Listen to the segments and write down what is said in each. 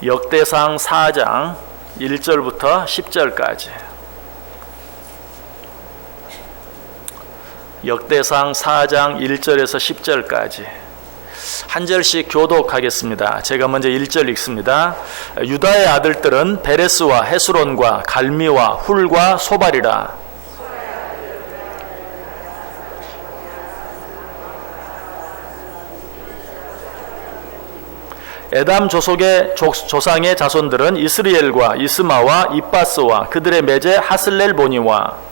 역대상 4장 1절부터 10절까지. 역대상 4장 1절에서 10절까지 한 절씩 교독하겠습니다. 제가 먼저 1절 읽습니다. 유다의 아들들은 베레스와 헤스론과 갈미와 훌과 소발이라. 에담 조속의 조상의 자손들은 이스리엘과 이스마와 이빠스와 그들의 매제 하슬렐보니와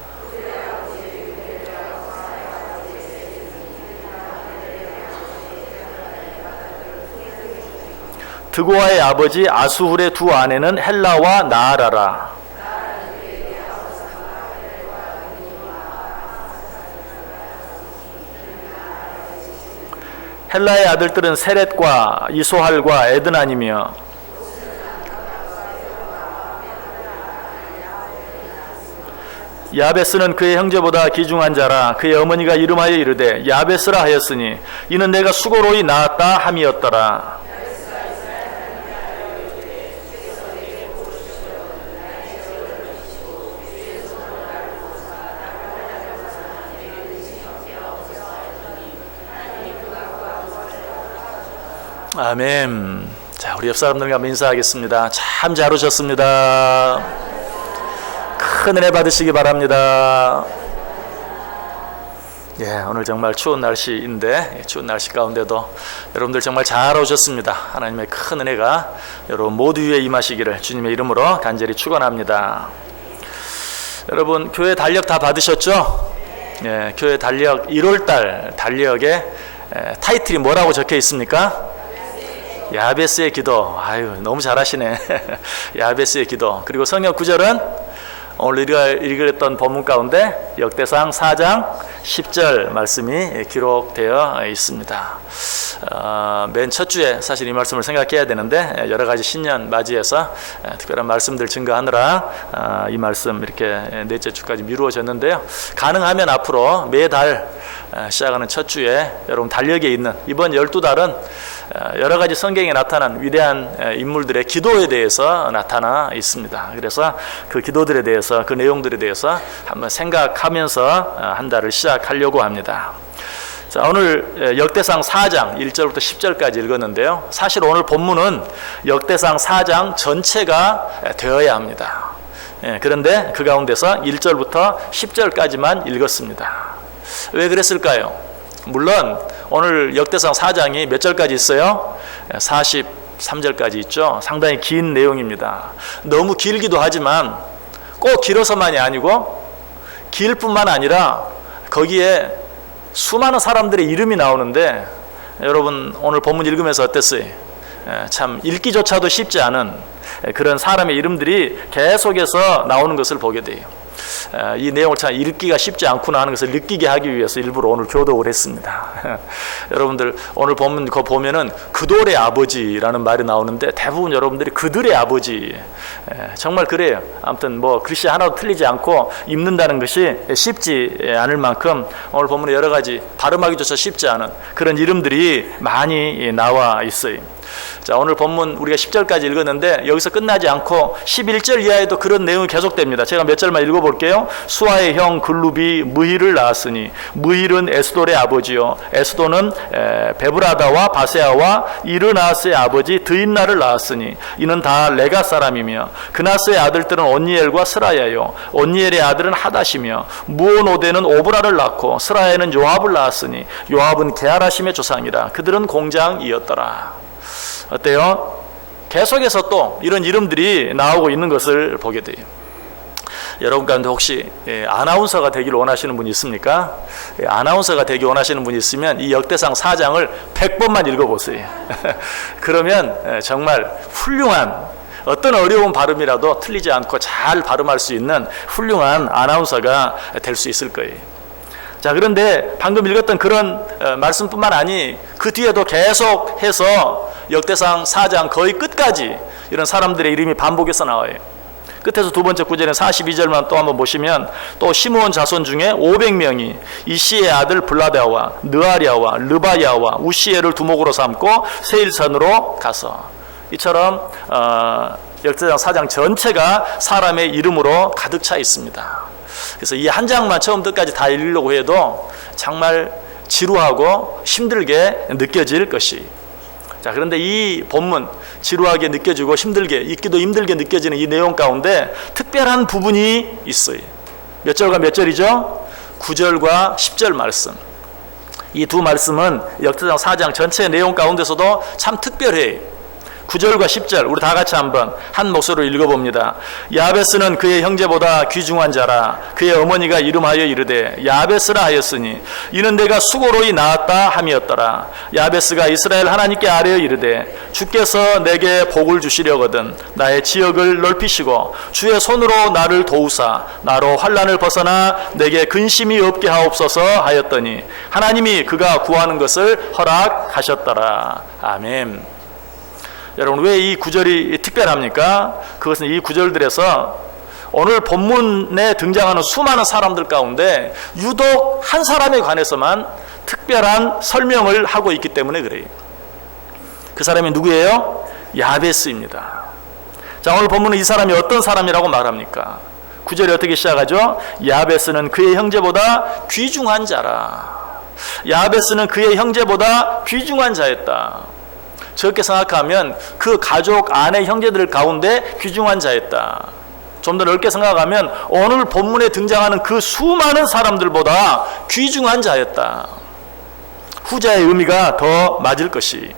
드고아의 아버지 아수훌의 두 아내는 헬라와 나아라라. 헬라의 아들들은 세렛과 이소할과 에드난이며 야베스는 그의 형제보다 귀중한 자라. 그의 어머니가 이름하여 이르되 야베스라 하였으니 이는 내가 수고로이 낳았다 함이었더라. 아멘. 자, 우리 옆 사람들과 인사하겠습니다. 참 잘 오셨습니다. 큰 은혜 받으시기 바랍니다. 예, 오늘 정말 추운 날씨인데 추운 날씨 가운데도 여러분들 정말 잘 오셨습니다. 하나님의 큰 은혜가 여러분 모두 위에 임하시기를 주님의 이름으로 간절히 축원합니다. 여러분 교회 달력 다 받으셨죠? 예, 교회 달력 1월달 달력에 타이틀이 뭐라고 적혀 있습니까? 야베스의 기도. 아유, 너무 잘하시네. 야베스의 기도. 그리고 성경 구절은 오늘 우리가 읽었던 본문 가운데 역대상 4장 10절 말씀이 기록되어 있습니다. 맨 첫 주에 사실 이 말씀을 생각해야 되는데 여러 가지 신년 맞이해서 특별한 말씀들 증거하느라 이 말씀 이렇게 넷째 주까지 미루어졌는데요. 가능하면 앞으로 매달 시작하는 첫 주에 여러분 달력에 있는 이번 12달은 여러 가지 성경에 나타난 위대한 인물들의 기도에 대해서 나타나 있습니다. 그래서 그 기도들에 대해서 그 내용들에 대해서 한번 생각하면서 한 달을 시작하려고 합니다. 자, 오늘 역대상 4장 1절부터 10절까지 읽었는데요. 사실 오늘 본문은 역대상 4장 전체가 되어야 합니다. 그런데 그 가운데서 1절부터 10절까지만 읽었습니다. 왜 그랬을까요? 물론 오늘 역대상 4장이 몇 절까지 있어요? 43절까지 있죠. 상당히 긴 내용입니다. 너무 길기도 하지만 꼭 길어서만이 아니고 길 뿐만 아니라 거기에 수많은 사람들의 이름이 나오는데 여러분 오늘 본문 읽으면서 어땠어요? 참 읽기조차도 쉽지 않은 그런 사람의 이름들이 계속해서 나오는 것을 보게 돼요. 이 내용을 참 읽기가 쉽지 않구나 하는 것을 느끼게 하기 위해서 일부러 오늘 교독을 했습니다. 여러분들 오늘 본문 거 보면은 그돌의 아버지라는 말이 나오는데 대부분 여러분들이 그들의 아버지 정말 그래요. 아무튼 뭐 글씨 하나도 틀리지 않고 읽는다는 것이 쉽지 않을 만큼 오늘 본문에 여러 가지 발음하기조차 쉽지 않은 그런 이름들이 많이 나와 있어요. 자, 오늘 본문 우리가 10절까지 읽었는데 여기서 끝나지 않고 11절 이하에도 그런 내용이 계속됩니다. 제가 몇 절만 읽어볼게요. 수아의 형 글룹이 무힐을 낳았으니 무힐은 에스돌의 아버지요 에스돌은 베브라다와 바세아와 이르나스의 아버지 드임나를 낳았으니 이는 다 레가 사람이며 그나스의 아들들은 온니엘과 스라야요 온니엘의 아들은 하닷이며 무오노데는 오브라를 낳고 스라야는 요압을 낳았으니 요압은 게하라심의 조상이라 그들은 공장이었더라. 어때요? 계속해서 또 이런 이름들이 나오고 있는 것을 보게 돼요. 여러분 가운데 혹시 아나운서가 되기를 원하시는 분이 있습니까? 아나운서가 되기 원하시는 분이 있으면 이 역대상 4장을 100번만 읽어보세요. 그러면 정말 훌륭한 어떤 어려운 발음이라도 틀리지 않고 잘 발음할 수 있는 훌륭한 아나운서가 될 수 있을 거예요. 자, 그런데 방금 읽었던 그런 말씀뿐만 아니 그 뒤에도 계속해서 역대상 4장 거의 끝까지 이런 사람들의 이름이 반복해서 나와요. 끝에서 두 번째 구절에 42절만 또 한번 보시면 또 시므온 자손 중에 500명이 이시의 아들 블라다와 느아리아와 르바야와 우시엘을 두목으로 삼고 세일산으로 가서 이처럼 역대상 4장 전체가 사람의 이름으로 가득 차 있습니다. 그래서 이 한 장만 처음부터 끝까지 다 읽으려고 해도 정말 지루하고 힘들게 느껴질 것이. 자, 그런데 이 본문 지루하게 느껴지고 힘들게 읽기도 힘들게 느껴지는 이 내용 가운데 특별한 부분이 있어요. 몇 절과 몇 절이죠? 9절과 10절 말씀. 이 두 말씀은 역대상 4장 전체 내용 가운데서도 참 특별해요. 9절과 10절 우리 다 같이 한번 한 목소리로 읽어봅니다. 야베스는 그의 형제보다 귀중한 자라. 그의 어머니가 이름하여 이르되 야베스라 하였으니 이는 내가 수고로이 낳았다 함이었더라. 야베스가 이스라엘 하나님께 아뢰어 이르되 주께서 내게 복을 주시려거든 나의 지역을 넓히시고 주의 손으로 나를 도우사 나로 환난을 벗어나 내게 근심이 없게 하옵소서 하였더니 하나님이 그가 구하는 것을 허락하셨더라. 아멘. 여러분, 왜 이 구절이 특별합니까? 그것은 이 구절들에서 오늘 본문에 등장하는 수많은 사람들 가운데 유독 한 사람에 관해서만 특별한 설명을 하고 있기 때문에 그래요. 그 사람이 누구예요? 야베스입니다. 자, 오늘 본문은 이 사람이 어떤 사람이라고 말합니까? 구절이 어떻게 시작하죠? 야베스는 그의 형제보다 귀중한 자라. 야베스는 그의 형제보다 귀중한 자였다. 저렇게 생각하면 그 가족 아내 형제들 가운데 귀중한 자였다. 좀 더 넓게 생각하면 오늘 본문에 등장하는 그 수많은 사람들보다 귀중한 자였다. 후자의 의미가 더 맞을 것이.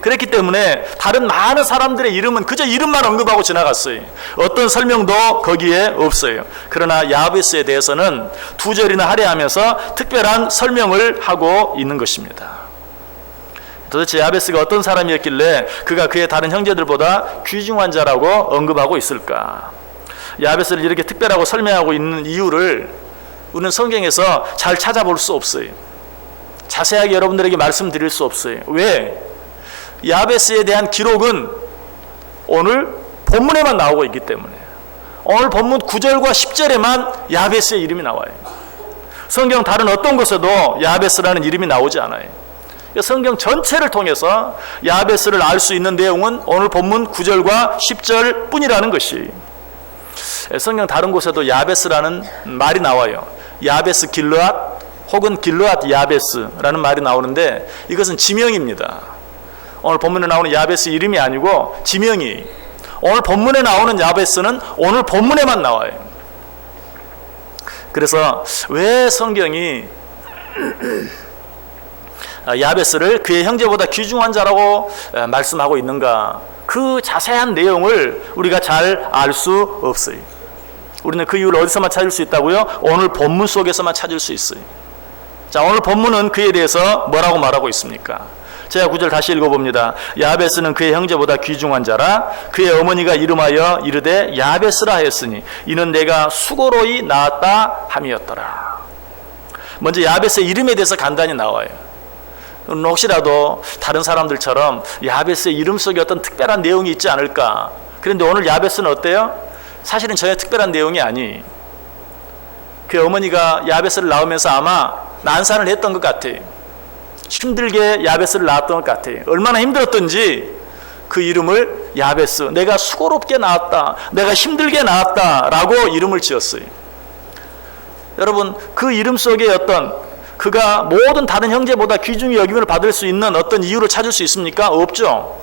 그렇기 때문에 다른 많은 사람들의 이름은 그저 이름만 언급하고 지나갔어요. 어떤 설명도 거기에 없어요. 그러나 야베스에 대해서는 두 절이나 할애하면서 특별한 설명을 하고 있는 것입니다. 도대체 야베스가 어떤 사람이었길래 그가 그의 다른 형제들보다 귀중한 자라고 언급하고 있을까? 야베스를 이렇게 특별하고 설명하고 있는 이유를 우리는 성경에서 잘 찾아볼 수 없어요. 자세하게 여러분들에게 말씀드릴 수 없어요. 왜? 야베스에 대한 기록은 오늘 본문에만 나오고 있기 때문에. 오늘 본문 9절과 10절에만 야베스의 이름이 나와요. 성경 다른 어떤 곳에도 야베스라는 이름이 나오지 않아요. 성경 전체를 통해서 야베스를 알 수 있는 내용은 오늘 본문 9절과 10절 뿐이라는 것이. 성경 다른 곳에도 야베스라는 말이 나와요. 야베스 길르앗 혹은 길르앗 야베스라는 말이 나오는데 이것은 지명입니다. 오늘 본문에 나오는 야베스 이름이 아니고 지명이. 오늘 본문에 나오는 야베스는 오늘 본문에만 나와요. 그래서 왜 성경이 야베스를 그의 형제보다 귀중한 자라고 말씀하고 있는가? 그 자세한 내용을 우리가 잘 알 수 없어요. 우리는 그 이유를 어디서만 찾을 수 있다고요? 오늘 본문 속에서만 찾을 수 있어요. 자, 오늘 본문은 그에 대해서 뭐라고 말하고 있습니까? 제가 9절 다시 읽어봅니다. 야베스는 그의 형제보다 귀중한 자라. 그의 어머니가 이름하여 이르되 야베스라 하였으니 이는 내가 수고로이 낳았다 함이었더라. 먼저 야베스의 이름에 대해서 간단히 나와요. 혹시라도 다른 사람들처럼 야베스의 이름 속에 어떤 특별한 내용이 있지 않을까. 그런데 오늘 야베스는 어때요? 사실은 전혀 특별한 내용이 아니. 그 어머니가 야베스를 낳으면서 아마 난산을 했던 것 같아요. 힘들게 야베스를 낳았던 것 같아요. 얼마나 힘들었던지 그 이름을 야베스, 내가 수고롭게 낳았다, 내가 힘들게 낳았다 라고 이름을 지었어요. 여러분, 그 이름 속에 어떤 그가 모든 다른 형제보다 귀중히 여김을 받을 수 있는 어떤 이유를 찾을 수 있습니까? 없죠.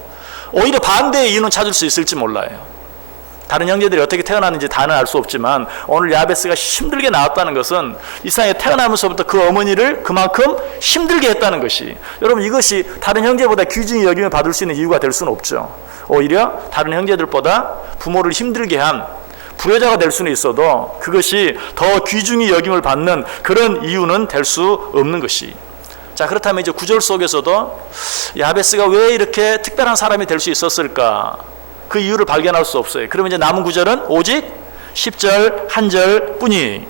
오히려 반대의 이유는 찾을 수 있을지 몰라요. 다른 형제들이 어떻게 태어났는지 다는 알 수 없지만 오늘 야베스가 힘들게 낳았다는 것은 이 세상에 태어나면서부터 그 어머니를 그만큼 힘들게 했다는 것이, 여러분, 이것이 다른 형제보다 귀중히 여김을 받을 수 있는 이유가 될 수는 없죠. 오히려 다른 형제들보다 부모를 힘들게 한 불효자가 될 수는 있어도 그것이 더 귀중히 여김을 받는 그런 이유는 될 수 없는 것이. 자, 그렇다면 이제 9절 속에서도 야베스가 왜 이렇게 특별한 사람이 될 수 있었을까? 그 이유를 발견할 수 없어요. 그러면 이제 남은 9절은 오직 10절 한 절 뿐이.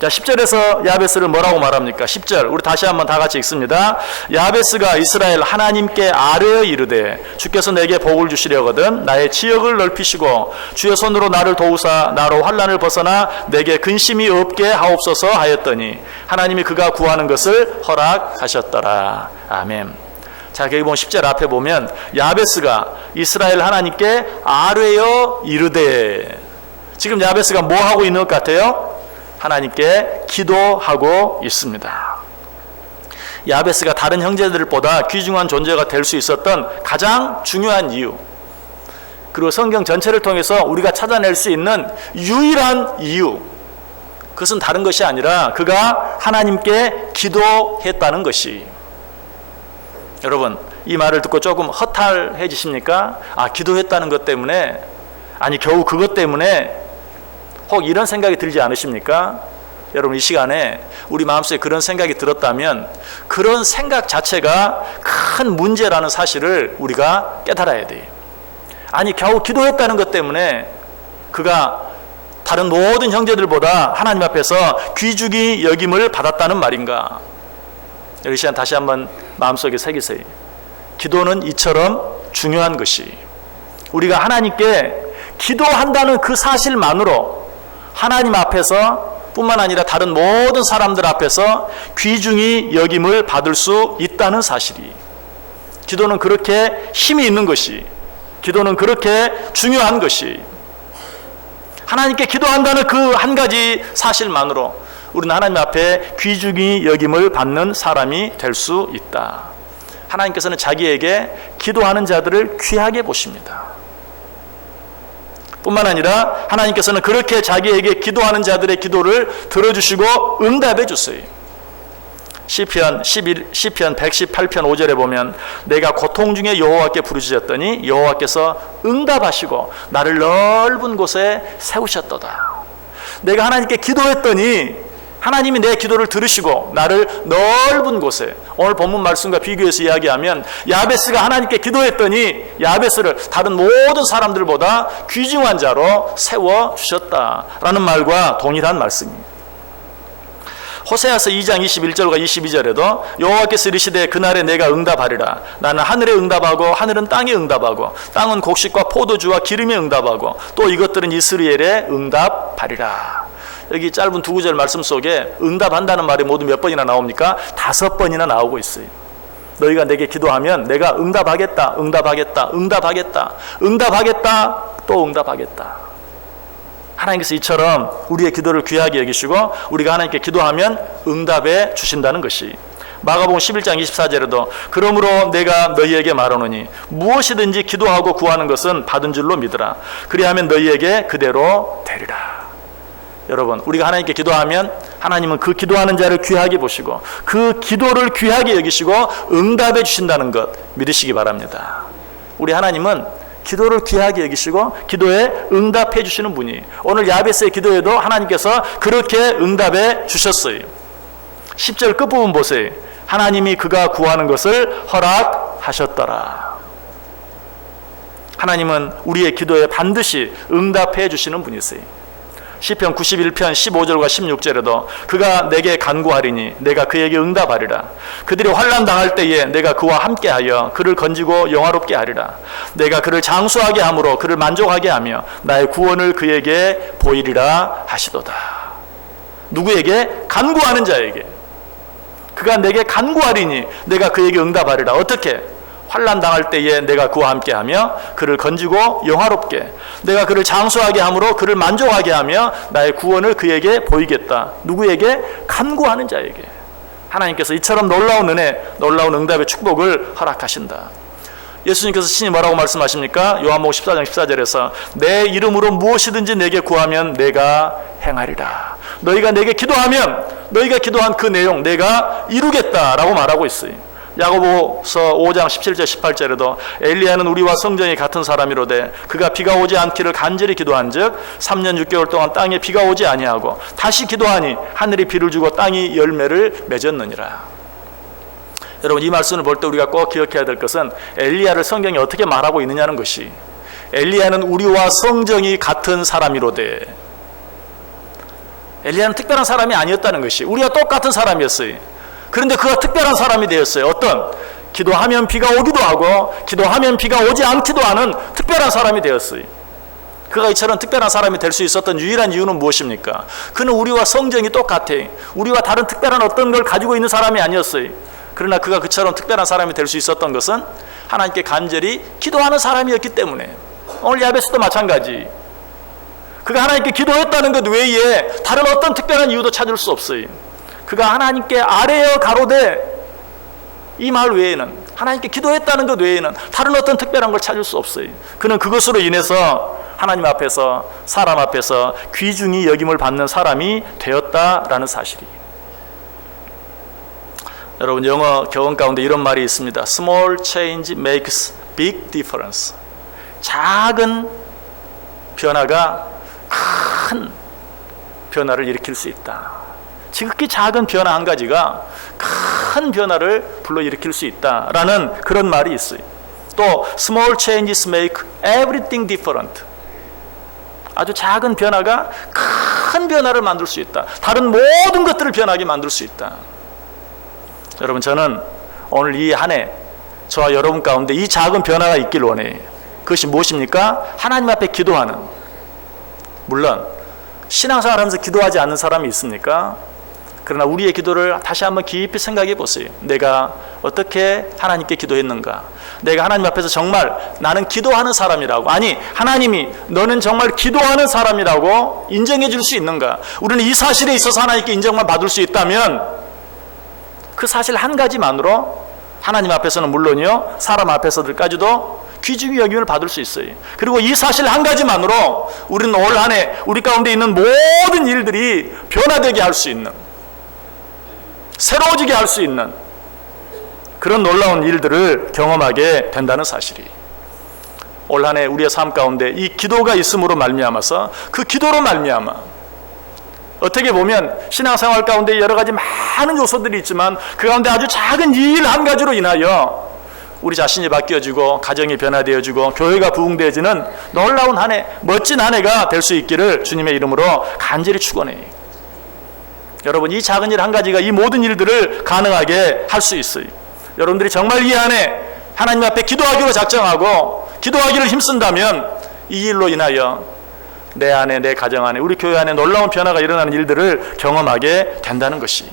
자, 10절에서 야베스를 뭐라고 말합니까? 10절 우리 다시 한번 다 같이 읽습니다. 야베스가 이스라엘 하나님께 아뢰어 이르되 주께서 내게 복을 주시려거든 나의 지역을 넓히시고 주의 손으로 나를 도우사 나로 환난을 벗어나 내게 근심이 없게 하옵소서 하였더니 하나님이 그가 구하는 것을 허락하셨더라. 아멘. 자, 거기 보면 10절 앞에 보면 야베스가 이스라엘 하나님께 아뢰어 이르되, 지금 야베스가 뭐 하고 있는 것 같아요? 하나님께 기도하고 있습니다. 야베스가 다른 형제들보다 귀중한 존재가 될 수 있었던 가장 중요한 이유, 그리고 성경 전체를 통해서 우리가 찾아낼 수 있는 유일한 이유, 그것은 다른 것이 아니라 그가 하나님께 기도했다는 것이. 여러분, 이 말을 듣고 조금 허탈해지십니까? 아, 기도했다는 것 때문에, 아니 겨우 그것 때문에 혹 이런 생각이 들지 않으십니까? 여러분, 이 시간에 우리 마음속에 그런 생각이 들었다면 그런 생각 자체가 큰 문제라는 사실을 우리가 깨달아야 돼요. 아니 겨우 기도했다는 것 때문에 그가 다른 모든 형제들보다 하나님 앞에서 귀중히 여김을 받았다는 말인가? 이 시간 다시 한번 마음속에 새기세요. 기도는 이처럼 중요한 것이, 우리가 하나님께 기도한다는 그 사실만으로 하나님 앞에서 뿐만 아니라 다른 모든 사람들 앞에서 귀중히 여김을 받을 수 있다는 사실이, 기도는 그렇게 힘이 있는 것이, 기도는 그렇게 중요한 것이, 하나님께 기도한다는 그 한 가지 사실만으로 우리는 하나님 앞에 귀중히 여김을 받는 사람이 될 수 있다. 하나님께서는 자기에게 기도하는 자들을 귀하게 보십니다. 뿐만 아니라 하나님께서는 그렇게 자기에게 기도하는 자들의 기도를 들어주시고 응답해 주세요. 시편 118편 5절에 보면 내가 고통 중에 여호와께 부르짖었더니 여호와께서 응답하시고 나를 넓은 곳에 세우셨도다. 내가 하나님께 기도했더니 하나님이 내 기도를 들으시고 나를 넓은 곳에, 오늘 본문 말씀과 비교해서 이야기하면 야베스가 하나님께 기도했더니 야베스를 다른 모든 사람들보다 귀중한 자로 세워주셨다라는 말과 동일한 말씀입니다. 호세아서 2장 21절과 22절에도 여호와께서 이르시되 그날에 내가 응답하리라. 나는 하늘에 응답하고 하늘은 땅에 응답하고 땅은 곡식과 포도주와 기름에 응답하고 또 이것들은 이스라엘에 응답하리라. 여기 짧은 두 구절 말씀 속에 응답한다는 말이 모두 몇 번이나 나옵니까? 5번이나 나오고 있어요. 너희가 내게 기도하면 내가 응답하겠다, 응답하겠다, 응답하겠다, 응답하겠다, 또 응답하겠다. 하나님께서 이처럼 우리의 기도를 귀하게 여기시고 우리가 하나님께 기도하면 응답해 주신다는 것이, 마가복음 11장 24절에도 그러므로 내가 너희에게 말하노니 무엇이든지 기도하고 구하는 것은 받은 줄로 믿으라. 그리하면 너희에게 그대로 되리라. 여러분, 우리가 하나님께 기도하면 하나님은 그 기도하는 자를 귀하게 보시고 그 기도를 귀하게 여기시고 응답해 주신다는 것 믿으시기 바랍니다. 우리 하나님은 기도를 귀하게 여기시고 기도에 응답해 주시는 분이, 오늘 야베스의 기도에도 하나님께서 그렇게 응답해 주셨어요. 10절 끝부분 보세요. 하나님이 그가 구하는 것을 허락하셨더라. 하나님은 우리의 기도에 반드시 응답해 주시는 분이세요. 시편 91편 15절과 16절에도 그가 내게 간구하리니 내가 그에게 응답하리라. 그들이 환난 당할 때에 내가 그와 함께하여 그를 건지고 영화롭게 하리라. 내가 그를 장수하게 함으로 그를 만족하게 하며 나의 구원을 그에게 보이리라 하시도다. 누구에게? 간구하는 자에게. 그가 내게 간구하리니 내가 그에게 응답하리라. 어떻게? 환난 당할 때에 내가 그와 함께하며 그를 건지고 영화롭게, 내가 그를 장수하게 함으로 그를 만족하게 하며 나의 구원을 그에게 보이겠다. 누구에게? 간구하는 자에게. 하나님께서 이처럼 놀라운 은혜, 놀라운 응답의 축복을 허락하신다. 예수님께서 친히 뭐라고 말씀하십니까? 요한복음 14장 14절에서 내 이름으로 무엇이든지 내게 구하면 내가 행하리라. 너희가 내게 기도하면 너희가 기도한 그 내용 내가 이루겠다라고 말하고 있어요. 야고보서 5장 17절 18절에도 엘리야는 우리와 성정이 같은 사람이로되 그가 비가 오지 않기를 간절히 기도한즉 3년 6개월 동안 땅에 비가 오지 아니하고 다시 기도하니 하늘이 비를 주고 땅이 열매를 맺었느니라. 여러분, 이 말씀을 볼 때 우리가 꼭 기억해야 될 것은 엘리야를 성경이 어떻게 말하고 있느냐는 것이, 엘리야는 우리와 성정이 같은 사람이로되, 엘리야는 특별한 사람이 아니었다는 것이, 우리와 똑같은 사람이었어요. 그런데 그가 특별한 사람이 되었어요. 어떤? 기도하면 비가 오기도 하고 기도하면 비가 오지 않기도 하는 특별한 사람이 되었어요. 그가 이처럼 특별한 사람이 될 수 있었던 유일한 이유는 무엇입니까? 그는 우리와 성정이 똑같아. 우리와 다른 특별한 어떤 걸 가지고 있는 사람이 아니었어요. 그러나 그가 그처럼 특별한 사람이 될 수 있었던 것은 하나님께 간절히 기도하는 사람이었기 때문에. 오늘 야베스도 마찬가지. 그가 하나님께 기도했다는 것 외에 다른 어떤 특별한 이유도 찾을 수 없어요. 그가 하나님께 아뢰어 가로되 이 말 외에는, 하나님께 기도했다는 것 외에는 다른 어떤 특별한 걸 찾을 수 없어요. 그는 그것으로 인해서 하나님 앞에서, 사람 앞에서 귀중히 여김을 받는 사람이 되었다라는 사실이에요. 여러분, 영어 교원 가운데 이런 말이 있습니다. Small change makes big difference. 작은 변화가 큰 변화를 일으킬 수 있다. 지극히 작은 변화 한 가지가 큰 변화를 불러일으킬 수 있다라는 그런 말이 있어요. 또 Small changes make everything different. 아주 작은 변화가 큰 변화를 만들 수 있다. 다른 모든 것들을 변하게 만들 수 있다. 여러분, 저는 오늘 이 한 해 저와 여러분 가운데 이 작은 변화가 있길 원해요. 그것이 무엇입니까? 하나님 앞에 기도하는. 물론 신앙생활 하면서 기도하지 않는 사람이 있습니까? 그러나 우리의 기도를 다시 한번 깊이 생각해 보세요. 내가 어떻게 하나님께 기도했는가? 내가 하나님 앞에서 정말 나는 기도하는 사람이라고, 아니 하나님이 너는 정말 기도하는 사람이라고 인정해 줄 수 있는가? 우리는 이 사실에 있어서 하나님께 인정만 받을 수 있다면 그 사실 한 가지만으로 하나님 앞에서는 물론이요, 사람 앞에서들까지도 귀중히 여김을 받을 수 있어요. 그리고 이 사실 한 가지만으로 우리는 올 한 해 우리 가운데 있는 모든 일들이 변화되게 할 수 있는, 새로워지게 할 수 있는 그런 놀라운 일들을 경험하게 된다는 사실이, 올 한 해 우리의 삶 가운데 이 기도가 있음으로 말미암아서, 그 기도로 말미암아 어떻게 보면 신앙생활 가운데 여러 가지 많은 요소들이 있지만 그 가운데 아주 작은 일 한 가지로 인하여 우리 자신이 바뀌어지고 가정이 변화되어지고 교회가 부흥되어지는 놀라운 한 해, 멋진 한 해가 될 수 있기를 주님의 이름으로 간절히 축원해요. 여러분, 이 작은 일 한 가지가 이 모든 일들을 가능하게 할 수 있어요. 여러분들이 정말 이 한 해 하나님 앞에 기도하기로 작정하고 기도하기를 힘쓴다면 이 일로 인하여 내 안에, 내 가정 안에, 우리 교회 안에 놀라운 변화가 일어나는 일들을 경험하게 된다는 것이,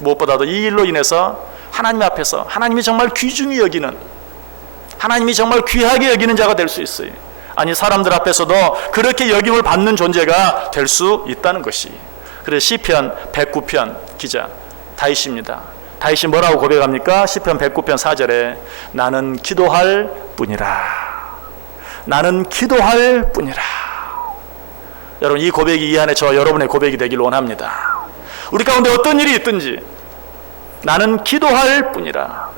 무엇보다도 이 일로 인해서 하나님 앞에서 하나님이 정말 귀중히 여기는, 하나님이 정말 귀하게 여기는 자가 될 수 있어요. 아니 사람들 앞에서도 그렇게 여김을 받는 존재가 될 수 있다는 것이. 그래서 시편 109편 기자 다윗입니다. 다윗이 뭐라고 고백합니까? 시편 109편 4절에 나는 기도할 뿐이라, 나는 기도할 뿐이라. 여러분, 이 고백이 이 안에 저와 여러분의 고백이 되길 원합니다. 우리 가운데 어떤 일이 있든지 나는 기도할 뿐이라.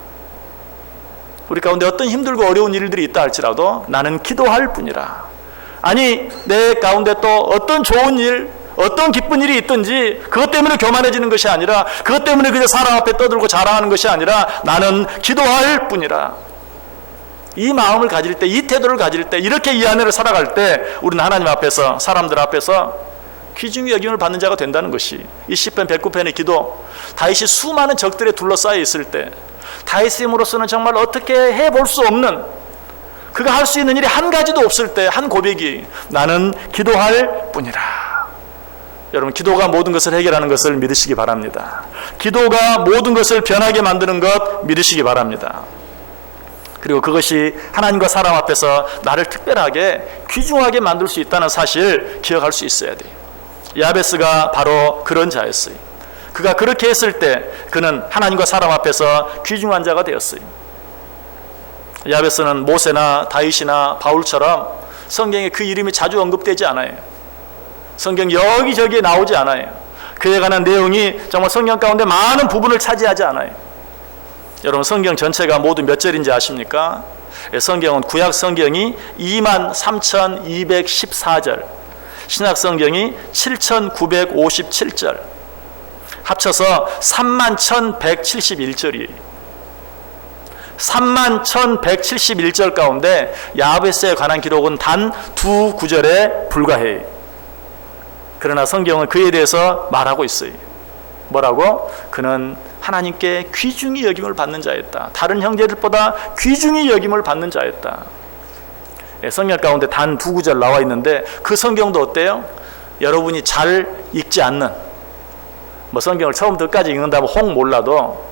우리 가운데 어떤 힘들고 어려운 일들이 있다 할지라도 나는 기도할 뿐이라. 아니 내 가운데 또 어떤 좋은 일, 어떤 기쁜 일이 있든지 그것 때문에 교만해지는 것이 아니라, 그것 때문에 그저 사람 앞에 떠들고 자랑하는 것이 아니라 나는 기도할 뿐이라. 이 마음을 가질 때, 이 태도를 가질 때, 이렇게 이 안에를 살아갈 때 우리는 하나님 앞에서, 사람들 앞에서 귀중히 여김을 받는 자가 된다는 것이, 이 시편 109편의 기도, 다윗이 수많은 적들에 둘러싸여 있을 때 다윗의 힘으로서는 정말 어떻게 해볼 수 없는, 그가 할 수 있는 일이 한 가지도 없을 때 한 고백이 나는 기도할 뿐이라. 여러분, 기도가 모든 것을 해결하는 것을 믿으시기 바랍니다. 기도가 모든 것을 변하게 만드는 것 믿으시기 바랍니다. 그리고 그것이 하나님과 사람 앞에서 나를 특별하게 귀중하게 만들 수 있다는 사실 기억할 수 있어야 돼요. 야베스가 바로 그런 자였어요. 그가 그렇게 했을 때 그는 하나님과 사람 앞에서 귀중한 자가 되었어요. 야베스는 모세나 다윗이나 바울처럼 성경에 그 이름이 자주 언급되지 않아요. 성경 여기저기에 나오지 않아요. 그에 관한 내용이 정말 성경 가운데 많은 부분을 차지하지 않아요. 여러분, 성경 전체가 모두 몇 절인지 아십니까? 성경은 구약 성경이 23,214절, 신약 성경이 7,957절, 합쳐서 31,171절이에요. 31,171절 가운데 야베스에 관한 기록은 단 2구절에 불과해요. 그러나 성경은 그에 대해서 말하고 있어요. 뭐라고? 그는 하나님께 귀중히 여김을 받는 자였다. 다른 형제들보다 귀중히 여김을 받는 자였다. 성경 가운데 단 2구절 나와 있는데 그 성경도 어때요? 여러분이 잘 읽지 않는, 뭐 성경을 처음부터 끝까지 읽는다고 혹 몰라도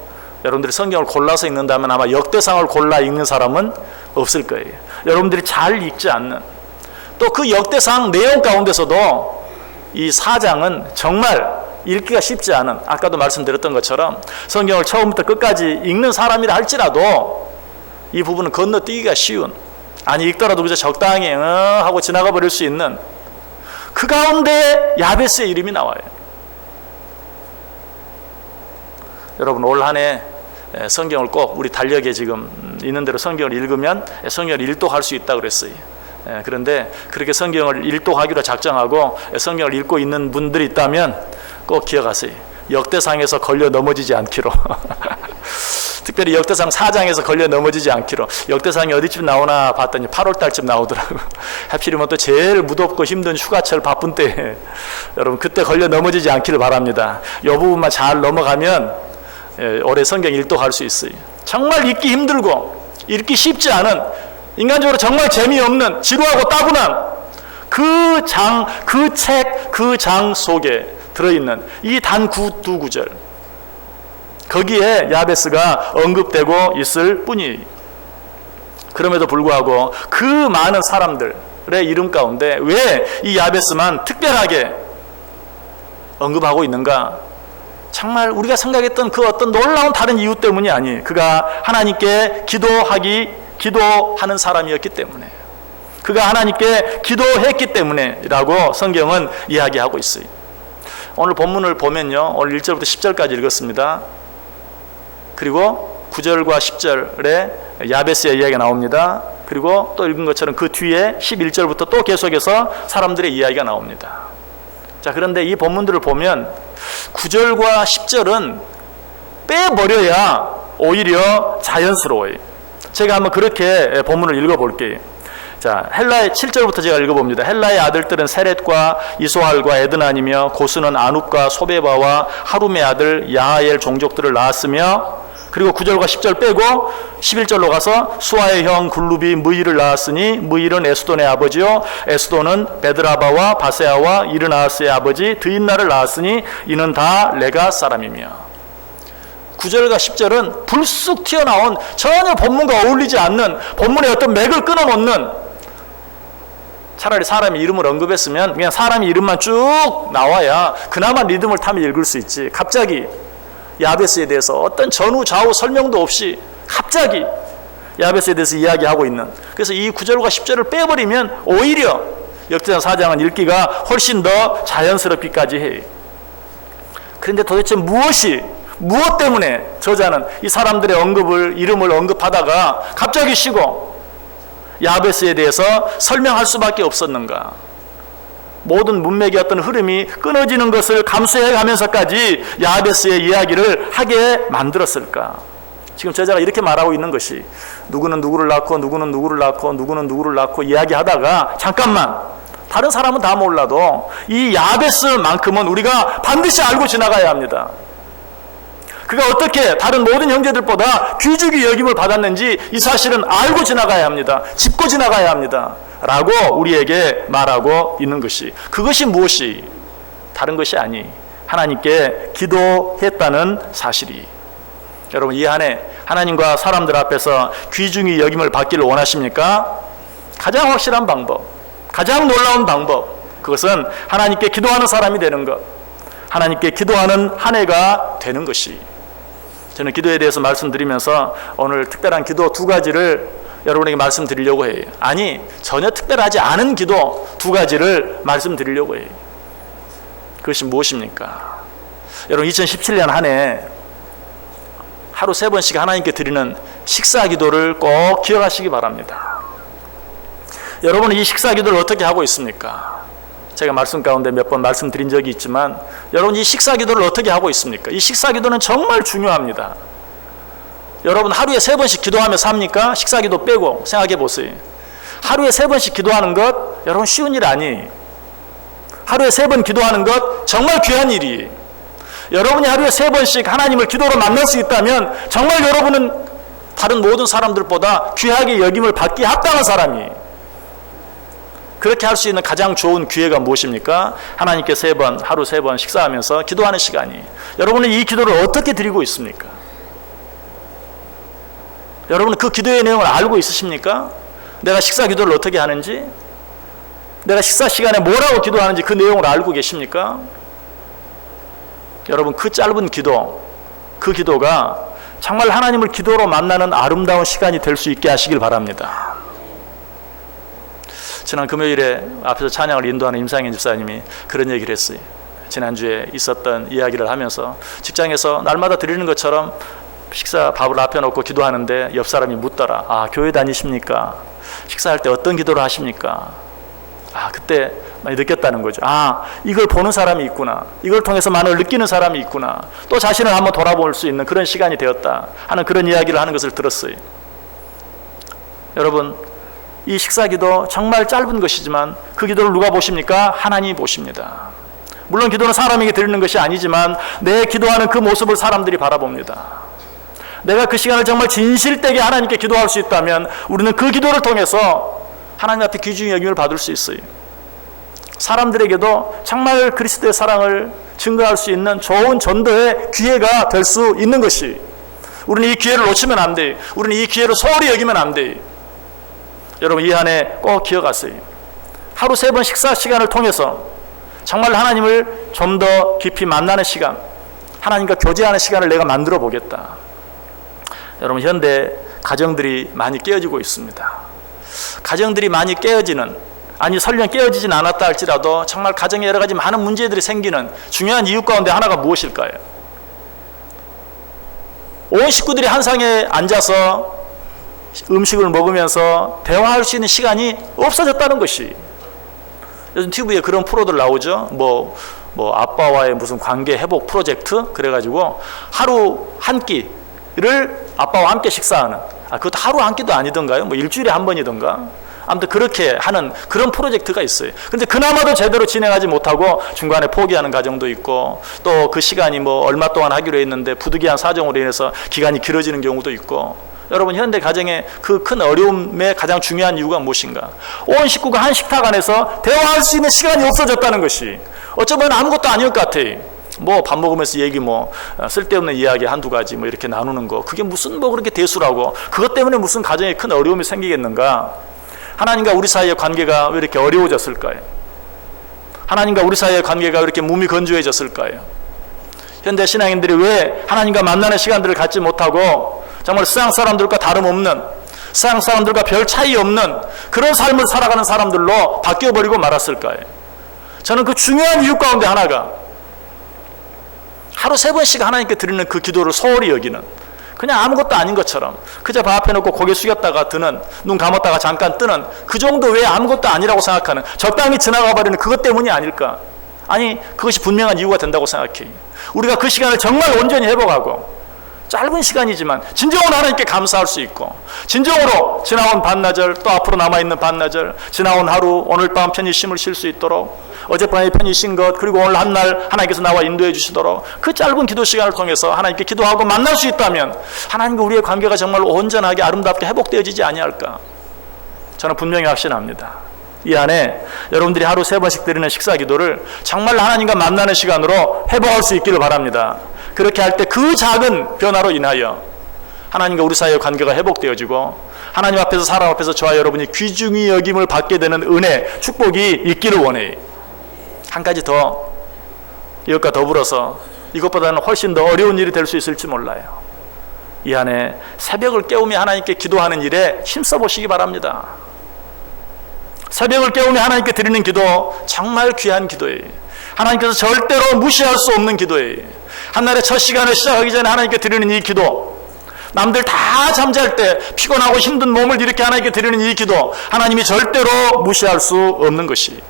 여러분들이 성경을 골라서 읽는다면 아마 역대상을 골라 읽는 사람은 없을 거예요. 여러분들이 잘 읽지 않는, 또 그 역대상 내용 가운데서도 이 4장은 정말 읽기가 쉽지 않은, 아까도 말씀드렸던 것처럼 성경을 처음부터 끝까지 읽는 사람이라 할지라도 이 부분은 건너뛰기가 쉬운, 아니 읽더라도 그저 적당히 하고 지나가 버릴 수 있는, 그 가운데 야베스의 이름이 나와요. 여러분, 올 한 해 성경을 꼭 우리 달력에 지금 있는 대로 성경을 읽으면 성경을 일독할 수 있다고 그랬어요. 그런데 그렇게 성경을 일독하기로 작정하고 성경을 읽고 있는 분들이 있다면 꼭 기억하세요. 역대상에서 걸려 넘어지지 않기로. 특별히 역대상 4장에서 걸려 넘어지지 않기로. 역대상이 어디쯤 나오나 봤더니 8월달쯤 나오더라고요. 하필이면 또 제일 무덥고 힘든 휴가철 바쁜 때에 여러분 그때 걸려 넘어지지 않기를 바랍니다. 이 부분만 잘 넘어가면 올해 성경 일독할 수 있어요. 정말 읽기 힘들고 읽기 쉽지 않은, 인간적으로 정말 재미없는 지루하고 따분한 그 책, 그 장 속에 들어있는 이 단 두 구절, 거기에 야베스가 언급되고 있을 뿐이, 그럼에도 불구하고 그 많은 사람들의 이름 가운데 왜 이 야베스만 특별하게 언급하고 있는가? 정말 우리가 생각했던 그 어떤 놀라운 다른 이유 때문이 아니, 그가 하나님께 기도하는 사람이었기 때문에, 그가 하나님께 기도했기 때문에라고 성경은 이야기하고 있어요. 오늘 본문을 보면요, 오늘 1절부터 10절까지 읽었습니다. 그리고 9절과 10절에 야베스의 이야기가 나옵니다. 그리고 또 읽은 것처럼 그 뒤에 11절부터 또 계속해서 사람들의 이야기가 나옵니다. 자, 그런데 이 본문들을 보면 9절과 10절은 빼버려야 오히려 자연스러워요. 제가 한번 그렇게 본문을 읽어볼게요. 자, 헬라의 7절부터 제가 읽어봅니다. 헬라의 아들들은 세렛과 이소할과 에드난이며 고스는 아눕과 소베바와 하룸의 아들 야하엘 종족들을 낳았으며, 그리고 9절과 10절 빼고 11절로 가서 수아의 형 굴룹이 무일을 낳았으니 무일은 에스돈의 아버지요 에스돈은 베드라바와 바세아와 이르나스의 아버지 드인나를 낳았으니 이는 다 레가 사람이며. 9절과 10절은 불쑥 튀어나온, 전혀 본문과 어울리지 않는, 본문의 어떤 맥을 끊어놓는, 차라리 사람의 이름을 언급했으면 그냥 사람의 이름만 쭉 나와야 그나마 리듬을 타며 읽을 수 있지. 갑자기 야베스에 대해서 어떤 전후 좌우 설명도 없이 갑자기 야베스에 대해서 이야기하고 있는, 그래서 이 9절과 10절을 빼버리면 오히려 역대상 4장은 읽기가 훨씬 더 자연스럽기까지 해요. 그런데 도대체 무엇 때문에 저자는 이 사람들의 이름을 언급하다가 갑자기 쉬고 야베스에 대해서 설명할 수밖에 없었는가? 모든 문맥의 어떤 흐름이 끊어지는 것을 감수해 가면서까지 야베스의 이야기를 하게 만들었을까? 지금 저자가 이렇게 말하고 있는 것이, 누구는 누구를 낳고 누구는 누구를 낳고 누구는 누구를 낳고 이야기하다가 잠깐만, 다른 사람은 다 몰라도 이 야베스만큼은 우리가 반드시 알고 지나가야 합니다. 그가 어떻게 다른 모든 형제들보다 귀중히 여김을 받았는지 이 사실은 알고 지나가야 합니다. 짚고 지나가야 합니다. 라고 우리에게 말하고 있는 것이, 그것이 무엇이 다른 것이 아니 하나님께 기도했다는 사실이. 여러분, 이 한 해 하나님과 사람들 앞에서 귀중히 여김을 받기를 원하십니까? 가장 확실한 방법, 가장 놀라운 방법, 그것은 하나님께 기도하는 사람이 되는 것, 하나님께 기도하는 한 해가 되는 것이. 저는 기도에 대해서 말씀드리면서 오늘 특별한 기도 두 가지를 여러분에게 말씀드리려고 해요. 아니, 전혀 특별하지 않은 기도 두 가지를 말씀드리려고 해요. 그것이 무엇입니까? 여러분, 2017년 한 해 하루 3번씩 하나님께 드리는 식사 기도를 꼭 기억하시기 바랍니다. 여러분은 이 식사 기도를 어떻게 하고 있습니까? 제가 말씀 가운데 몇 번 말씀드린 적이 있지만, 여러분 이 식사 기도를 어떻게 하고 있습니까? 이 식사 기도는 정말 중요합니다. 여러분 하루에 3번씩 기도하며 삽니까? 식사 기도 빼고 생각해 보세요. 하루에 3번씩 기도하는 것, 여러분 쉬운 일 아니에요. 하루에 3번 기도하는 것 정말 귀한 일이에요. 여러분이 하루에 3번씩 하나님을 기도로 만날 수 있다면 정말 여러분은 다른 모든 사람들보다 귀하게 여김을 받기에 합당한 사람이에요. 그렇게 할 수 있는 가장 좋은 기회가 무엇입니까? 하나님께 3번, 하루 3번 식사하면서 기도하는 시간이. 여러분은 이 기도를 어떻게 드리고 있습니까? 여러분은 그 기도의 내용을 알고 있으십니까? 내가 식사 기도를 어떻게 하는지, 내가 식사 시간에 뭐라고 기도하는지 그 내용을 알고 계십니까? 여러분, 그 짧은 기도, 그 기도가 정말 하나님을 기도로 만나는 아름다운 시간이 될 수 있게 하시길 바랍니다. 지난 금요일에 앞에서 찬양을 인도하는 임상현 집사님이 그런 얘기를 했어요. 지난주에 있었던 이야기를 하면서 직장에서 날마다 드리는 것처럼 식사 밥을 앞에 놓고 기도하는데 옆 사람이 묻더라. 아, 교회 다니십니까? 식사할 때 어떤 기도를 하십니까? 아, 그때 많이 느꼈다는 거죠. 아, 이걸 보는 사람이 있구나. 이걸 통해서 많은 느끼는 사람이 있구나. 또 자신을 한번 돌아볼 수 있는 그런 시간이 되었다 하는 그런 이야기를 하는 것을 들었어요. 여러분, 이 식사기도 정말 짧은 것이지만 그 기도를 누가 보십니까? 하나님이 보십니다. 물론 기도는 사람에게 드리는 것이 아니지만 내 기도하는 그 모습을 사람들이 바라봅니다. 내가 그 시간을 정말 진실되게 하나님께 기도할 수 있다면 우리는 그 기도를 통해서 하나님 앞에 귀중히 여김을 받을 수 있어요. 사람들에게도 정말 그리스도의 사랑을 증거할 수 있는 좋은 전도의 기회가 될 수 있는 것이, 우리는 이 기회를 놓치면 안 돼요. 우리는 이 기회를 소홀히 여기면 안 돼요. 여러분, 이 한 해 꼭 기억하세요. 하루 3번 식사 시간을 통해서 정말 하나님을 좀 더 깊이 만나는 시간, 하나님과 교제하는 시간을 내가 만들어 보겠다. 여러분, 현대 가정들이 많이 깨어지고 있습니다. 가정들이 많이 깨어지는, 아니 설령 깨어지진 않았다 할지라도 정말 가정에 여러 가지 많은 문제들이 생기는 중요한 이유 가운데 하나가 무엇일까요? 온 식구들이 한 상에 앉아서 음식을 먹으면서 대화할 수 있는 시간이 없어졌다는 것이. 요즘 TV에 그런 프로들 나오죠. 뭐 아빠와의 무슨 관계 회복 프로젝트 그래가지고 하루 한 끼를 아빠와 함께 식사하는, 그것도 하루 한 끼도 아니던가요? 뭐 일주일에 한 번이던가? 아무튼 그렇게 하는 그런 프로젝트가 있어요. 근데 그나마도 제대로 진행하지 못하고 중간에 포기하는 가정도 있고, 또 그 시간이 뭐 얼마 동안 하기로 했는데 부득이한 사정으로 인해서 기간이 길어지는 경우도 있고. 여러분, 현대 가정의 그 큰 어려움의 가장 중요한 이유가 무엇인가? 온 식구가 한 식탁 안에서 대화할 수 있는 시간이 없어졌다는 것이 어쩌면 아무것도 아닐 것 같아요. 뭐 밥 먹으면서 얘기 쓸데없는 이야기 한두 가지 이렇게 나누는 거, 그게 무슨 그렇게 대수라고, 그것 때문에 무슨 가정에 큰 어려움이 생기겠는가? 하나님과 우리 사이의 관계가 왜 이렇게 어려워졌을까요? 하나님과 우리 사이의 관계가 왜 이렇게 몸이 건조해졌을까요? 현대 신앙인들이 왜 하나님과 만나는 시간들을 갖지 못하고 정말 세상 사람들과 다름없는, 세상 사람들과 별 차이 없는 그런 삶을 살아가는 사람들로 바뀌어버리고 말았을까요? 저는 그 중요한 이유 가운데 하나가 하루 3번씩 하나님께 드리는 그 기도를 소홀히 여기는, 그냥 아무것도 아닌 것처럼 그저 밥 앞에 놓고 고개 숙였다가 드는, 눈 감았다가 잠깐 뜨는 그 정도 외에 아무것도 아니라고 생각하는, 적당히 지나가 버리는 그것 때문이 아닐까? 아니, 그것이 분명한 이유가 된다고 생각해요. 우리가 그 시간을 정말 온전히 회복하고 짧은 시간이지만 진정으로 하나님께 감사할 수 있고, 진정으로 지나온 반나절, 또 앞으로 남아있는 반나절, 지나온 하루, 오늘 밤 편히 쉼을 쉴 수 있도록, 어젯밤에 편히 쉰 것, 그리고 오늘 한날 하나님께서 나와 인도해 주시도록 그 짧은 기도 시간을 통해서 하나님께 기도하고 만날 수 있다면 하나님과 우리의 관계가 정말 온전하게 아름답게 회복되어지지 아니할까? 저는 분명히 확신합니다. 이 안에 여러분들이 하루 3번씩 드리는 식사 기도를 정말 하나님과 만나는 시간으로 회복할 수 있기를 바랍니다. 그렇게 할 때 그 작은 변화로 인하여 하나님과 우리 사이의 관계가 회복되어지고 하나님 앞에서, 사람 앞에서 저와 여러분이 귀중히 여김을 받게 되는 은혜, 축복이 있기를 원해요. 한 가지 더, 이것과 더불어서 이것보다는 훨씬 더 어려운 일이 될 수 있을지 몰라요. 이 안에 새벽을 깨우며 하나님께 기도하는 일에 힘써 보시기 바랍니다. 새벽을 깨우며 하나님께 드리는 기도 정말 귀한 기도예요. 하나님께서 절대로 무시할 수 없는 기도예요. 한날의 첫 시간을 시작하기 전에 하나님께 드리는 이 기도, 남들 다 잠잘 때 피곤하고 힘든 몸을 이렇게 하나님께 드리는 이 기도, 하나님이 절대로 무시할 수 없는 것이.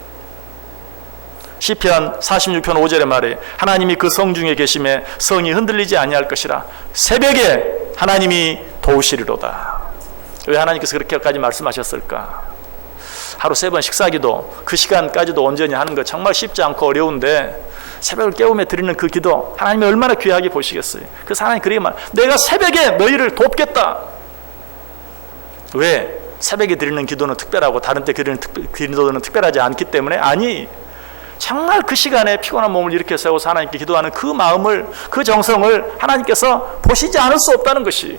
시편 46편 5절의 말에 하나님이 그 성 중에 계심에 성이 흔들리지 아니할 것이라, 새벽에 하나님이 도우시리로다. 왜 하나님께서 그렇게까지 말씀하셨을까? 하루 3번 식사기도, 그 시간까지도 온전히 하는 거 정말 쉽지 않고 어려운데 새벽을 깨우며 드리는 그 기도, 하나님이 얼마나 귀하게 보시겠어요. 그래서 하나님 그렇게 말, 내가 새벽에 너희를 돕겠다. 왜? 새벽에 드리는 기도는 특별하고 다른 때 드리는 기도는 특별하지 않기 때문에? 아니, 정말 그 시간에 피곤한 몸을 이렇게 세워서 하나님께 기도하는 그 마음을, 그 정성을 하나님께서 보시지 않을 수 없다는 것이.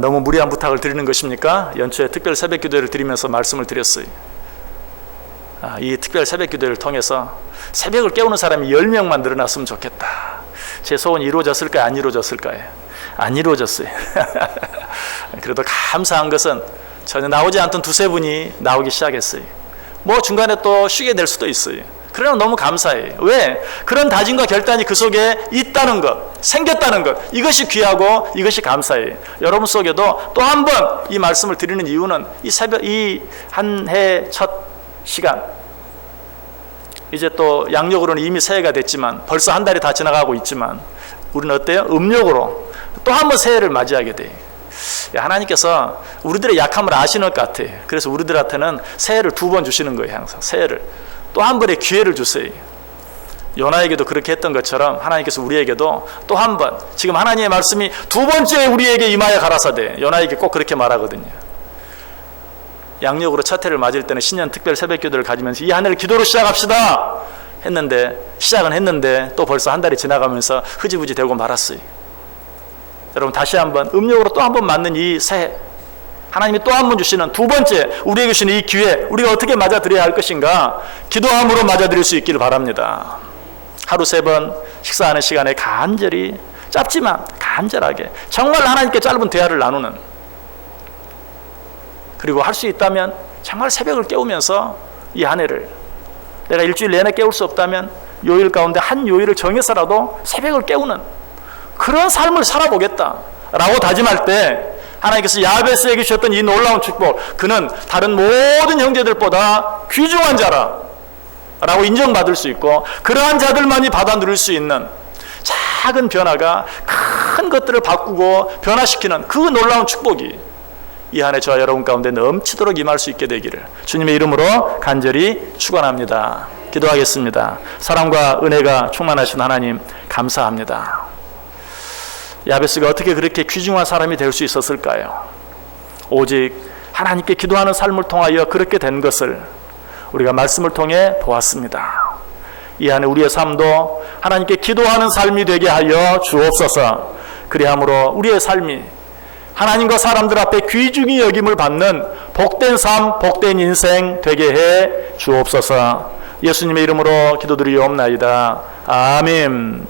너무 무리한 부탁을 드리는 것입니까? 연초에 특별 새벽 기도회를 드리면서 말씀을 드렸어요. 이 특별 새벽 기도회를 통해서 새벽을 깨우는 사람이 10명만 늘어났으면 좋겠다. 제 소원이 이루어졌을까요? 안 이루어졌을까요? 안 이루어졌어요. 그래도 감사한 것은 전혀 나오지 않던 두세 분이 나오기 시작했어요. 뭐 중간에 또 쉬게 될 수도 있어요. 그러나 너무 감사해요. 왜? 그런 다짐과 결단이 그 속에 있다는 것, 생겼다는 것, 이것이 귀하고 이것이 감사해요. 여러분 속에도 또 한 번 이 말씀을 드리는 이유는 이 새벽, 이 한 해 첫 시간, 이제 또 양력으로는 이미 새해가 됐지만 벌써 한 달이 다 지나가고 있지만 우리는 어때요? 음력으로 또 한 번 새해를 맞이하게 돼요. 하나님께서 우리들의 약함을 아시는 것 같아요. 그래서 우리들한테는 새해를 2번 주시는 거예요. 항상 새해를 또 한 번의 기회를 주세요. 요나에게도 그렇게 했던 것처럼 하나님께서 우리에게도 또 한 번, 지금 하나님의 말씀이 2번째 우리에게 임하여 가라사대, 요나에게 꼭 그렇게 말하거든요. 양력으로 첫 해를 맞을 때는 신년 특별 새벽 기도를 가지면서 이 한 해를 기도로 시작합시다 했는데, 시작은 했는데 또 벌써 한 달이 지나가면서 흐지부지 되고 말았어요. 여러분 다시 한번 음력으로 또 한 번 맞는 이 새해, 하나님이 또 한 번 주시는 2번째 우리에게 주시는 이 기회, 우리가 어떻게 맞아들여야 할 것인가, 기도함으로 맞아들일 수 있기를 바랍니다. 하루 3번 식사하는 시간에 간절히, 짧지만 간절하게 정말 하나님께 짧은 대화를 나누는, 그리고 할 수 있다면 정말 새벽을 깨우면서 이 한 해를, 내가 일주일 내내 깨울 수 없다면 요일 가운데 한 요일을 정해서라도 새벽을 깨우는 그런 삶을 살아보겠다 라고 다짐할 때 하나님께서 야베스에게 주셨던 이 놀라운 축복, 그는 다른 모든 형제들보다 귀중한 자라 라고 인정받을 수 있고, 그러한 자들만이 받아 누릴 수 있는 작은 변화가 큰 것들을 바꾸고 변화시키는 그 놀라운 축복이 이 한 해 저와 여러분 가운데 넘치도록 임할 수 있게 되기를 주님의 이름으로 간절히 축원합니다. 기도하겠습니다. 사랑과 은혜가 충만하신 하나님 감사합니다. 야베스가 어떻게 그렇게 귀중한 사람이 될 수 있었을까요? 오직 하나님께 기도하는 삶을 통하여 그렇게 된 것을 우리가 말씀을 통해 보았습니다. 이 안에 우리의 삶도 하나님께 기도하는 삶이 되게 하여 주옵소서. 그리함으로 우리의 삶이 하나님과 사람들 앞에 귀중히 여김을 받는 복된 삶, 복된 인생 되게 해 주옵소서. 예수님의 이름으로 기도드리옵나이다. 아멘.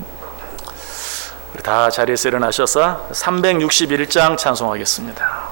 우리 다 자리에서 일어나셔서 361장 찬송하겠습니다.